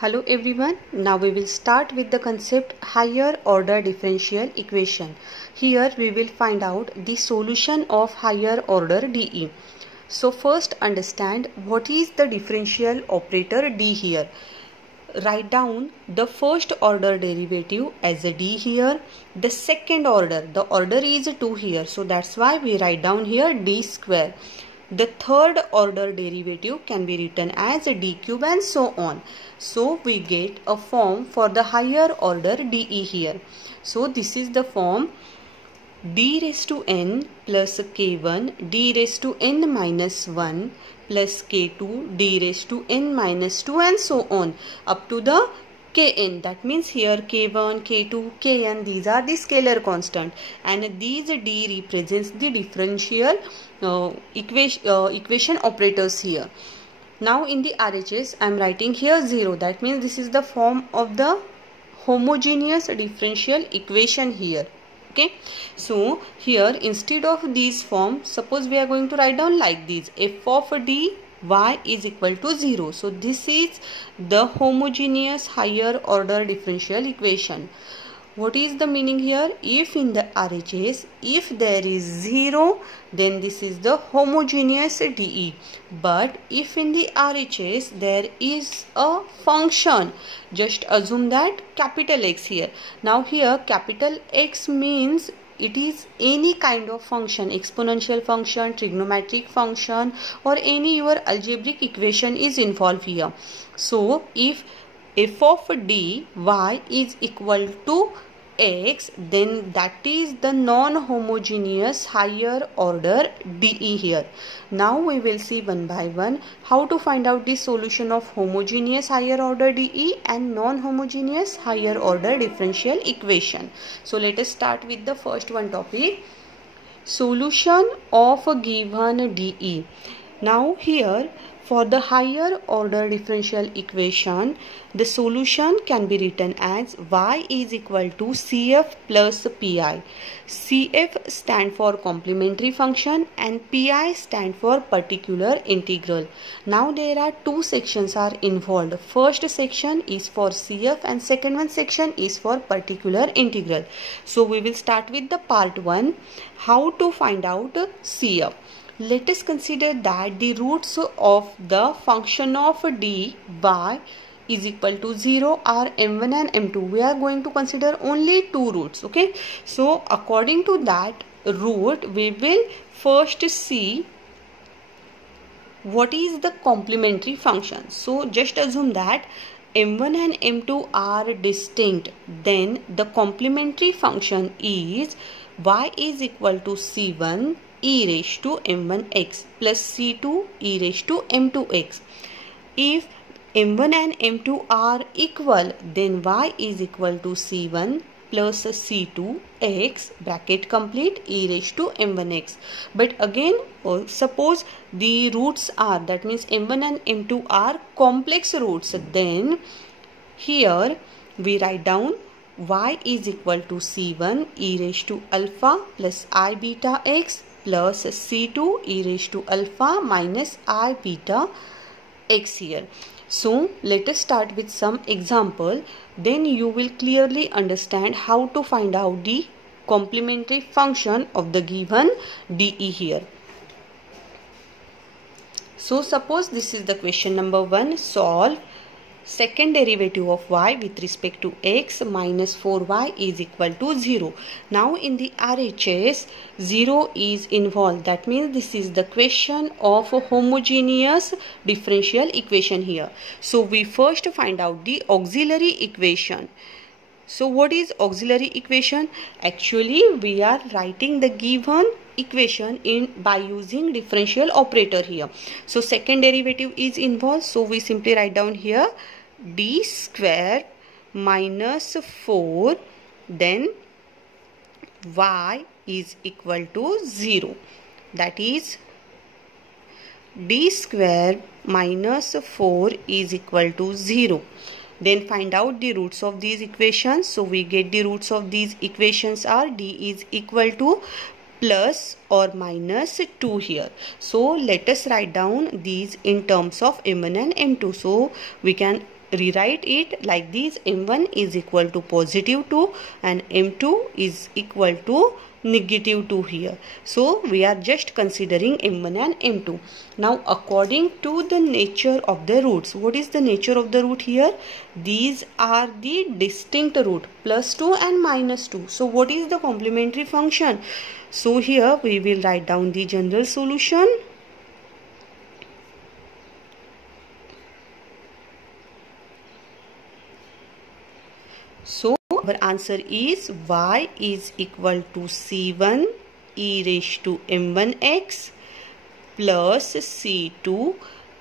Hello everyone, now we will start with the concept higher order differential equation. Here we will find out the solution of higher order dE. So first understand what is the differential operator d here. Write down the first order derivative as a d here. The second order, the order is 2 here, so that's why we write down here d square. The third order derivative can be written as a d cube and so on. So we get a form for the higher order dE here. So this is the form d raised to n plus k1 d raised to n minus 1 plus k2 d raised to n minus 2 and so on up to the kn. That means here k1, k2, kn, these are the scalar constant, and these d represents the differential equation operators here. Now in the RHS I am writing here 0. That means this is the form of the homogeneous differential equation here. Okay, so here instead of these form, suppose we are going to write down like this: f of d y is equal to 0. So this is the homogeneous higher order differential equation. What is the meaning here? If in the RHS, if there is 0, then this is the homogeneous dE. But if in the RHS there is a function, just assume that capital X here. Now here capital X means it is any kind of function, exponential function, trigonometric function, or any your algebraic equation is involved here. So if f of d y is equal to x, then that is the non-homogeneous higher order dE here. Now we will see one by one how to find out the solution of homogeneous higher order dE and non-homogeneous higher order differential equation. So let us start with the first one topic, solution of a given dE. Now here for the higher order differential equation, the solution can be written as y is equal to CF plus PI. CF stand for complementary function and PI stand for particular integral. Now there are two sections are involved. First section is for CF and second one section is for particular integral. So we will start with the part 1, how to find out CF. Let us consider that the roots of the function of d y is equal to 0 are m1 and m2. We are going to consider only two roots. Okay, so according to that root, we will first see what is the complementary function. So just assume that m1 and m2 are distinct. Then the complementary function is y is equal to c1 e raised to m1x plus c2 e raised to m2x. If m1 and m2 are equal, then y is equal to c1 plus c2x bracket complete e raised to m1x. But again, suppose the roots are, that means m1 and m2 are complex roots, then here we write down y is equal to c1 e raised to alpha plus I beta x plus c2 e raised to alpha minus I beta x here. So let us start with some example, then you will clearly understand how to find out the complementary function of the given dE here. So suppose this is the question number 1, solve second derivative of y with respect to x minus 4y is equal to 0. Now in the RHS 0 is involved. That means this is the question of a homogeneous differential equation here. So we first find out the auxiliary equation. So what is auxiliary equation? Actually we are writing the given equation by using differential operator here. So second derivative is involved, so we simply write down here d square minus 4, then y is equal to 0. That is d square minus 4 is equal to 0. Then find out the roots of these equations. So we get the roots of these equations are d is equal to plus or minus 2 here. So let us write down these in terms of m1 and m2. So we can rewrite it like this: m1 is equal to positive 2 and m2 is equal to negative 2 here. So we are just considering m1 and m2. Now according to the nature of the roots, what is the nature of the root here? These are the distinct root, plus 2 and minus 2. So what is the complementary function? So here we will write down the general solution. So our answer is y is equal to c1 e raised to m1x plus c2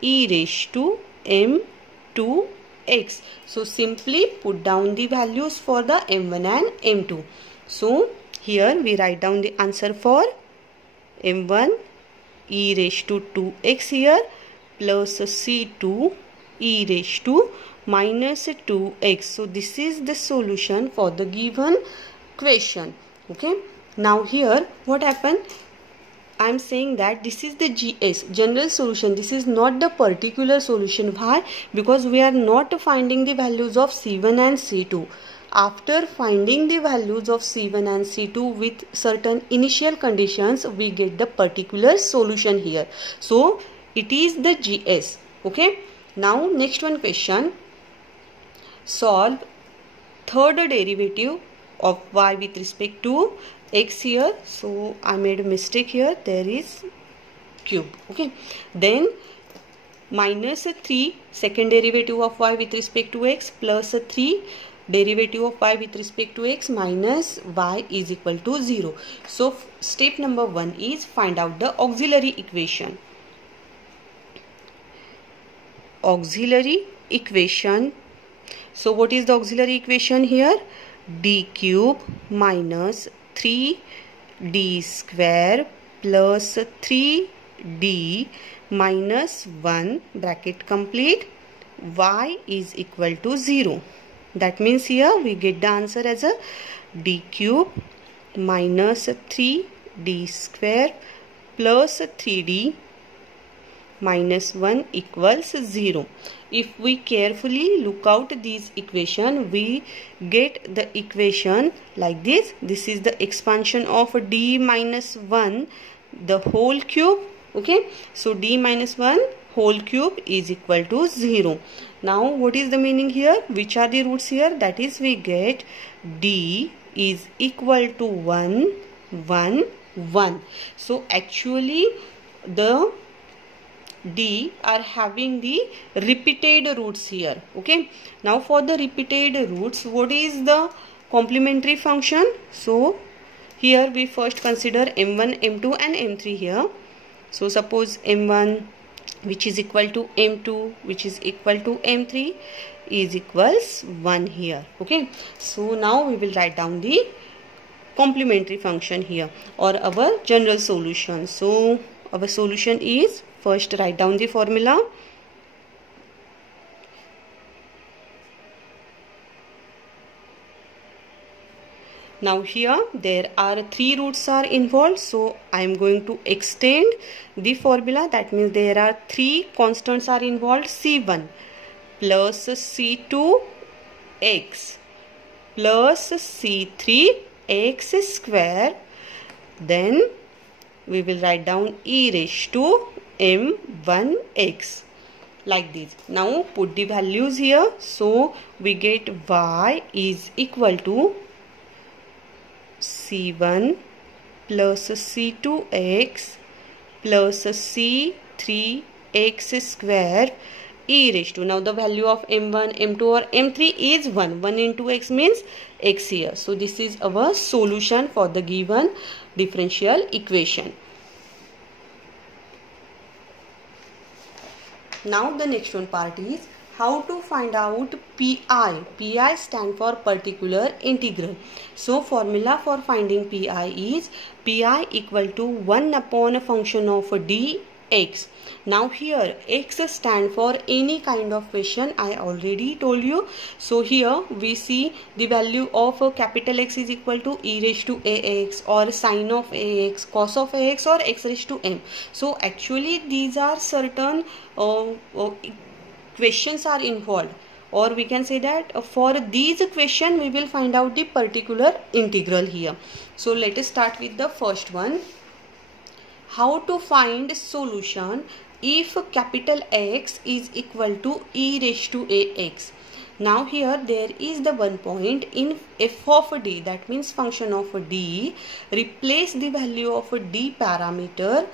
e raised to m2x. So simply put down the values for the m1 and m2. So here we write down the answer for m1 e raised to 2x here plus c2 e raised to minus 2x. So this is the solution for the given question. Okay. Now here what happened? I am saying that this is the GS, general solution. This is not the particular solution. Why? Because we are not finding the values of C1 and C2. After finding the values of C1 and C2 with certain initial conditions, we get the particular solution here. So it is the GS. Okay. Now next one question. Solve third derivative of y with respect to x here. So I made a mistake here. There is cube. Okay. Then minus 3 second derivative of y with respect to x plus 3 derivative of y with respect to x minus y is equal to 0. So step number 1 is find out the auxiliary equation. Auxiliary equation. So what is the auxiliary equation here? D cube minus 3d square plus 3d minus 1 bracket complete y is equal to 0. That means here we get the answer as a d cube minus 3d square plus 3d minus 1 equals 0. If we carefully look out this equation, we get the equation like this. This is the expansion of d minus 1 the whole cube. Okay. So d minus 1 whole cube is equal to 0. Now what is the meaning here? Which are the roots here? That is we get d is equal to 1, 1, 1. So actually the d are having the repeated roots here. Okay. Now for the repeated roots, what is the complementary function? So here we first consider m1, m2 and m3 here. So suppose m1 which is equal to m2 which is equal to m3 is equals 1 here. Okay. So now we will write down the complementary function here or our general solution. So our solution is, first write down the formula. Now here there are 3 roots are involved. So I am going to extend the formula. That means there are 3 constants are involved. C1 plus C2 x plus C3 x square. Then we will write down e raised to m1x like this. Now put the values here. So we get y is equal to c1 plus c2x plus c3x square e raised to, now the value of m1, m2 or m3 is 1. 1 into x means x here. So this is our solution for the given differential equation. Now the next one part is how to find out PI. PI stand for particular integral. So formula for finding PI is PI equal to 1 upon a function of dx. Now here x stand for any kind of question, I already told you. So here we see the value of capital X is equal to e raised to ax or sine of ax, cos of ax or x raised to m. So actually these are certain questions are involved. or we can say that for these equation we will find out the particular integral here. So let us start with the first one. How to find solution if capital X is equal to e raised to ax. Now here there is the one point in f of d, that means function of d, replace the value of d parameter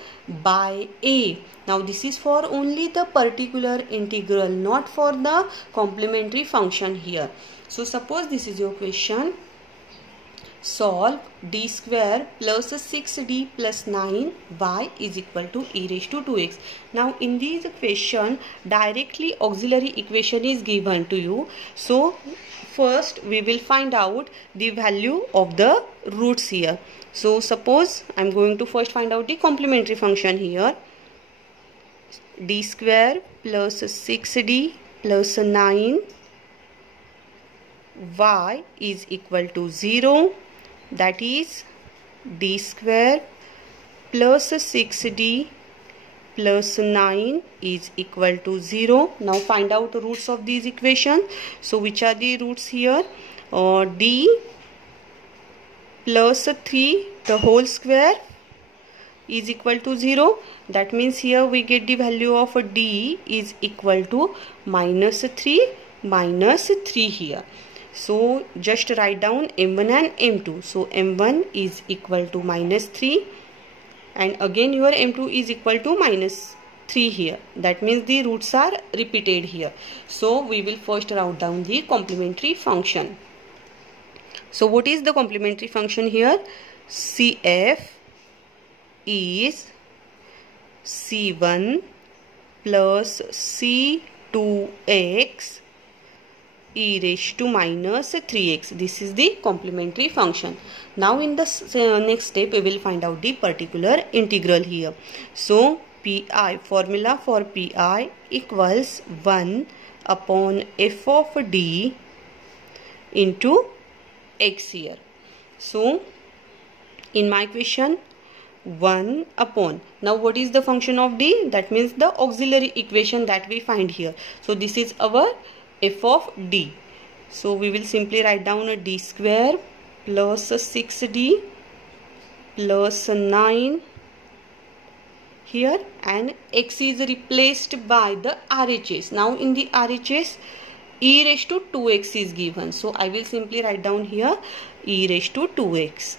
by a. Now this is for only the particular integral, not for the complementary function here. So suppose this is your question. Solve d square plus 6d plus 9y is equal to e raised to 2x. Now in this equation directly auxiliary equation is given to you. So first we will find out the value of the roots here. So suppose I am going to first find out the complementary function here. D square plus 6d plus 9y is equal to 0. That is d square plus 6d plus 9 is equal to 0. Now find out the roots of these equations. So which are the roots here? D plus 3 the whole square is equal to 0. That means here we get the value of d is equal to minus 3 here. So just write down m1 and m2. So m1 is equal to minus 3 and again your m2 is equal to minus 3 here. That means the roots are repeated here. So we will first write down the complementary function. So what is the complementary function here? CF is C1 plus C2x e raised to minus 3x. This is the complementary function. Now in the next step we will find out the particular integral here. So pi, formula for pi equals 1 upon f of d into x here. So in my equation 1 upon, now what is the function of d? That means the auxiliary equation that we find here. So this is our f of d. So we will simply write down a d square plus 6d plus 9 here, and x is replaced by the RHS. Now in the RHS e raised to 2x is given. So I will simply write down here e raised to 2x.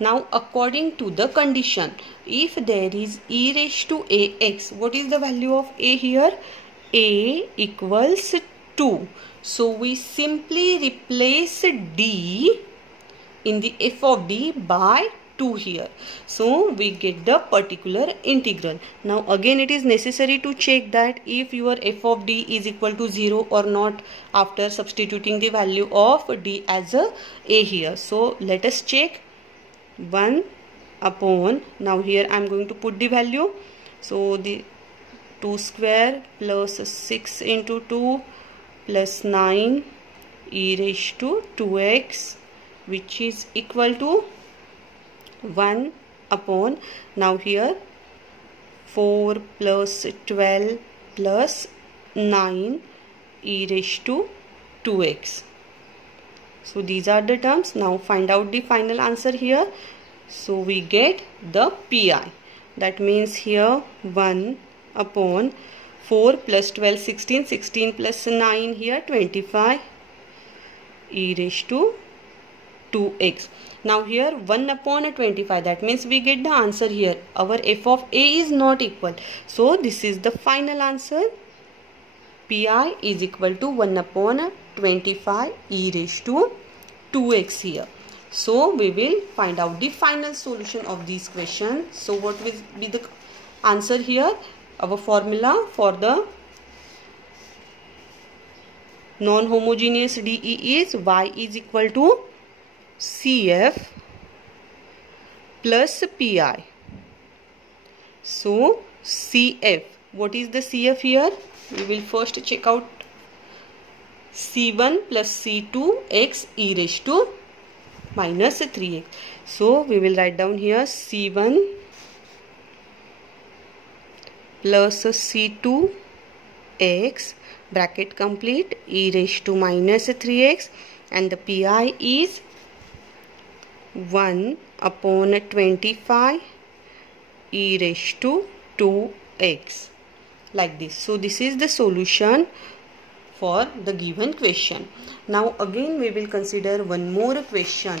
Now according to the condition, if there is e raised to ax, what is the value of a here? A equals 2. So we simply replace d in the f of d by 2 here. So we get the particular integral. Now again it is necessary to check that if your f of d is equal to 0 or not after substituting the value of d as a here. So let us check. 1 upon, now here I am going to put the value. So the 2 square plus 6 into 2 plus 9 e raised to 2x, which is equal to 1 upon, now here 4 plus 12 plus 9 e raised to 2x. So these are the terms. Now find out the final answer here. So we get the pi. That means here 1 upon 4 plus 12 16, 16 plus 9 here 25 e raised to 2x. Now here 1 upon 25, that means we get the answer here. Our f of a is not equal. So this is the final answer. Pi is equal to 1 upon 25 e raised to 2x here. So we will find out the final solution of this question. So what will be the answer here? Our formula for the non-homogeneous DE is y is equal to CF plus PI. So CF, what is the CF here? We will first check out C1 plus C2 x e raised to minus 3x. So we will write down here C1 plus C2 x, bracket complete, e raised to minus 3x, and the pi is 1 upon 25 e raised to 2x, like this. So this is the solution for the given question. Now again we will consider one more question.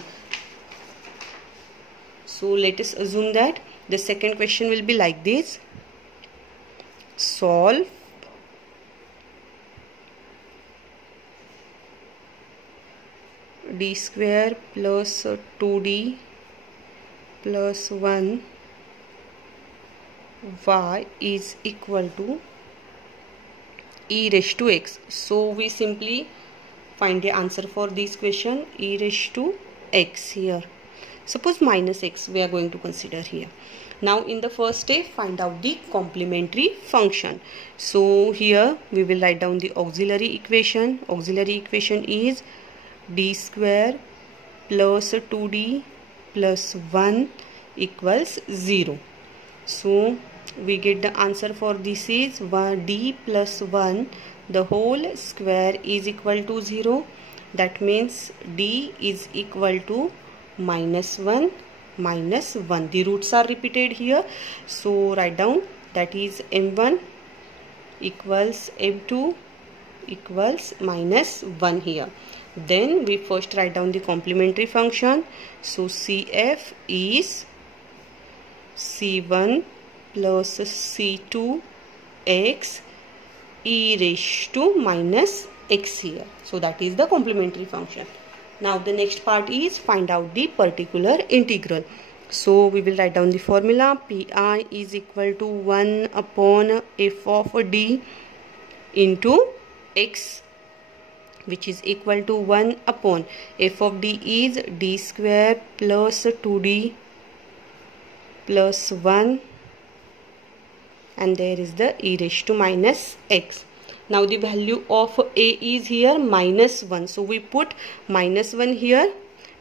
So let us assume that the second question will be like this. Solve d square plus 2d plus 1 y is equal to e raised to x. So we simply find the answer for this question, e raised to x here. Suppose minus x we are going to consider here. Now in the first step, find out the complementary function. So here we will write down the auxiliary equation. Auxiliary equation is d square plus 2d plus 1 equals 0. So we get the answer for this is d plus 1 the whole square is equal to 0. That means d is equal to minus 1 minus 1. The roots are repeated here. So write down that is m1 equals m2 equals minus 1 here. Then we first write down the complementary function. So CF is C1 plus C2 x e raised to minus x here. So that is the complementary function. Now the next part is find out the particular integral. So we will write down the formula. Pi is equal to 1 upon f of d into x, which is equal to 1 upon f of d is d square plus 2d plus 1, and there is the e raised to minus x. Now the value of a is here minus 1. So we put minus 1 here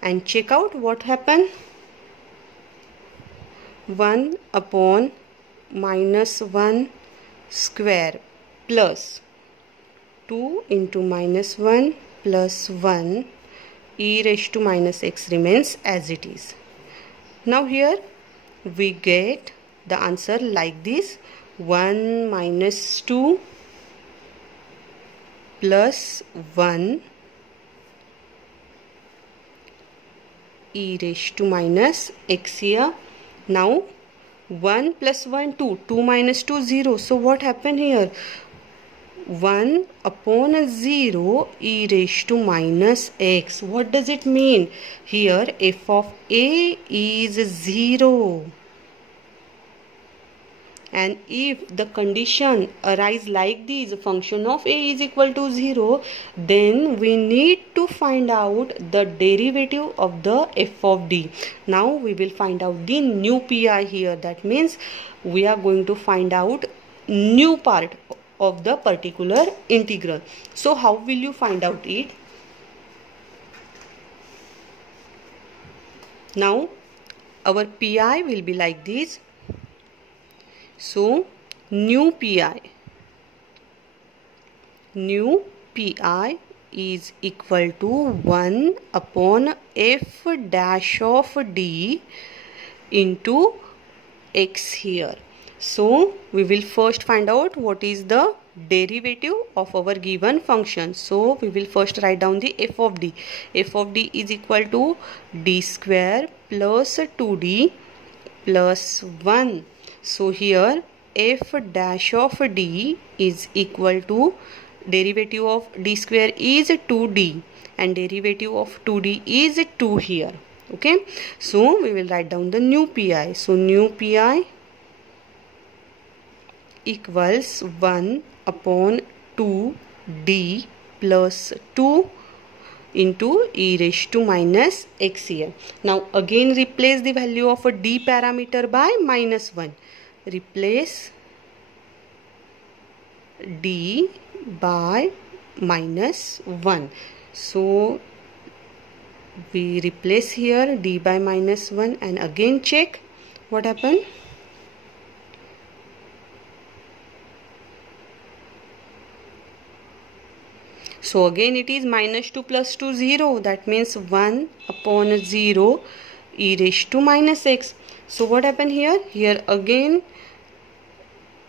and check out what happened. 1 upon minus 1 square plus 2 into minus 1 plus 1 e raised to minus x remains as it is. Now here we get the answer like this: 1 minus 2 plus 1 e raised to minus x here. Now 1 plus 1 2, 2 minus 2 0. So what happened here? 1 upon 0 e raised to minus x. What does it mean? Here f of a is 0. And if the condition arise like this, function of a is equal to 0, then we need to find out the derivative of the f of d. Now we will find out the new pi here. That means we are going to find out new part of the particular integral. So how will you find out it? Now our pi will be like this. So new pi is equal to 1 upon f dash of d into x here. So we will first find out what is the derivative of our given function. So we will first write down the f of d. F of d is equal to d square plus 2d plus 1. So here f dash of d is equal to derivative of d square is 2d and derivative of 2d is 2 here. Okay, so we will write down the new pi. So new pi equals 1 upon 2d plus 2 into e raised to minus x here. Now again replace the value of a d parameter by minus 1. Replace d by minus 1. So we replace here d by minus 1 and again check what happened. So again it is minus 2 plus 2 0. That means 1 upon 0 e raised to minus x. So what happened here? Here again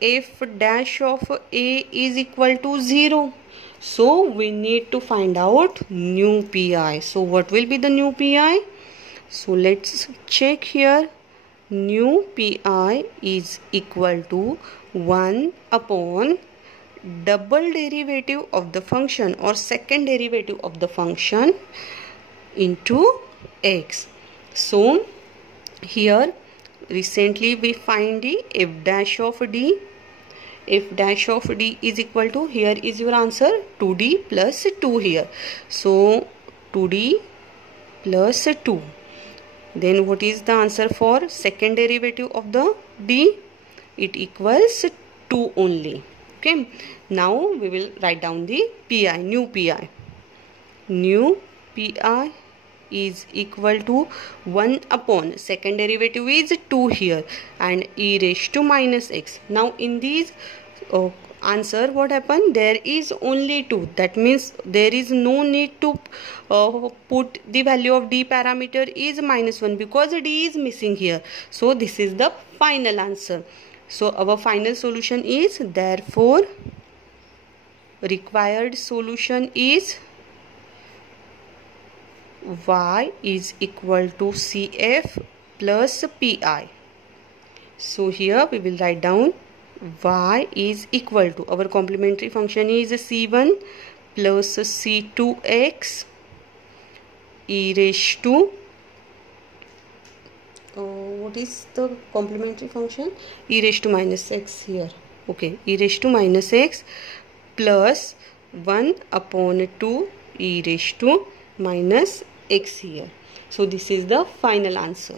f dash of a is equal to 0. So we need to find out new pi. So what will be the new pi? So let's check here. New pi is equal to 1 upon double derivative of the function or second derivative of the function into x. So here recently we find the f dash of d. F dash of d is equal to, here is your answer, 2d plus 2 here. So 2d plus 2. Then what is the answer for second derivative of the d? It equals 2 only. Okay. Now we will write down the pi, new pi. New pi is equal to 1 upon second derivative is 2 here and e raised to minus x. Now in these answer what happened? There is only 2. That means there is no need to put the value of d parameter is minus 1 because d is missing here. So this is the final answer. So our final solution is, therefore required solution is y is equal to cf plus pi. So here we will write down y is equal to, our complementary function is c1 plus c2x e raised to, what is the complementary function? E raised to minus x here. Okay, e raised to minus x plus 1 upon 2 e raised to minus x here. So this is the final answer.